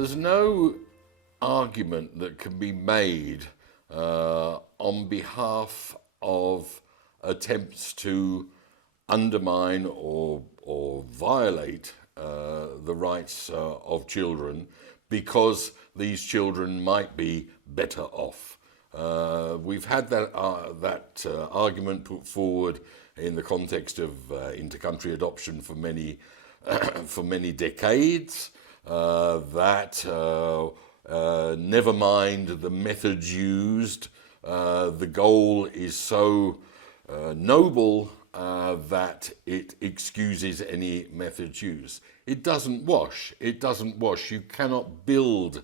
There's no argument that can be made on behalf of attempts to undermine or violate the rights of children because these children might be better off. We've had that argument put forward in the context of inter-country adoption for many for many decades. Never mind the methods used, the goal is so noble that it excuses any methods used. It doesn't wash. It doesn't wash. You cannot build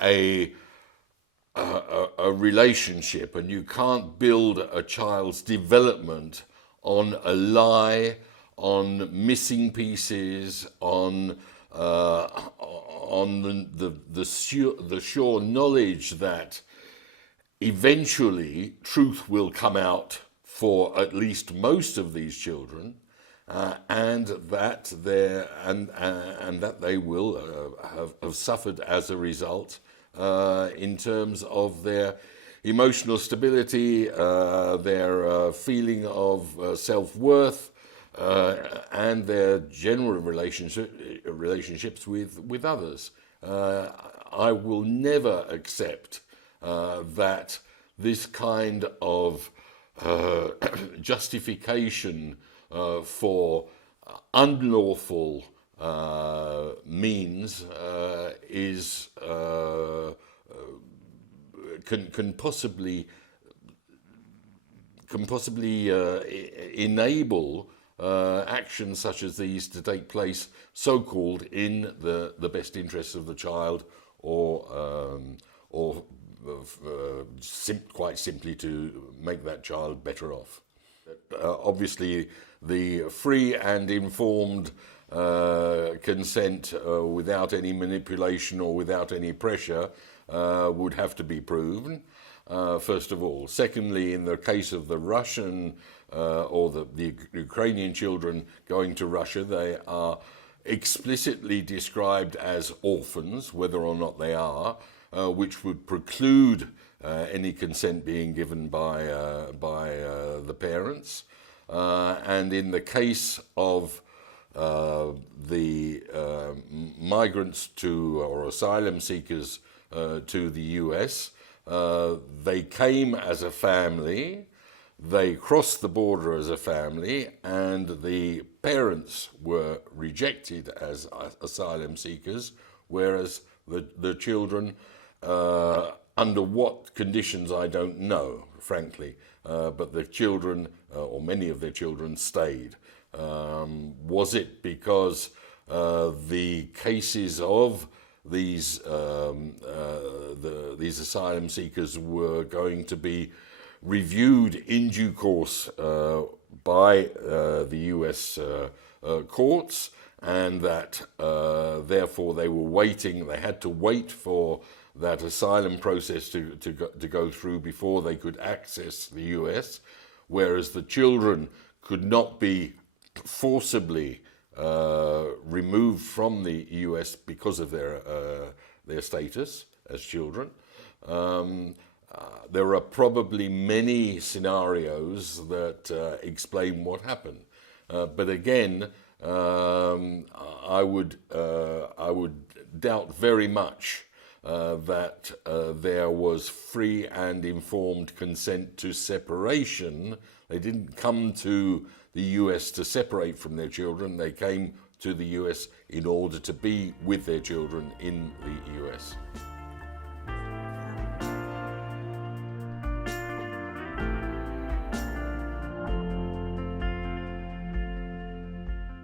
a relationship, and you can't build a child's development on a lie, on missing pieces, on the sure knowledge that eventually truth will come out for at least most of these children, and that they will have suffered as a result in terms of their emotional stability, their feeling of self-worth, and their general relationships with others. I will never accept that this kind of justification for unlawful means can possibly enable actions such as these to take place, so-called in the best interests of the child, or quite simply to make that child better off. Obviously, the free and informed consent without any manipulation or without any pressure would have to be proven, first of all. Secondly, in the case of the Russian or the Ukrainian children going to Russia, they are explicitly described as orphans, whether or not they are, which would preclude any consent being given by the parents. And in the case of the migrants or asylum seekers to the US, they came as a family, they crossed the border as a family, and the parents were rejected as asylum seekers, whereas the children, under what conditions I don't know, frankly, but the children, or many of their children, stayed. Was it because the cases of these asylum seekers were going to be reviewed in due course by the US courts, and that therefore they had to wait for that asylum process to go through before they could access the US, whereas the children could not be forcibly removed from the US because of their status as children. There are probably many scenarios that explain what happened, but again, I would doubt very much that there was free and informed consent to separation. They didn't come to the US to separate from their children. They came to the US in order to be with their children in the US.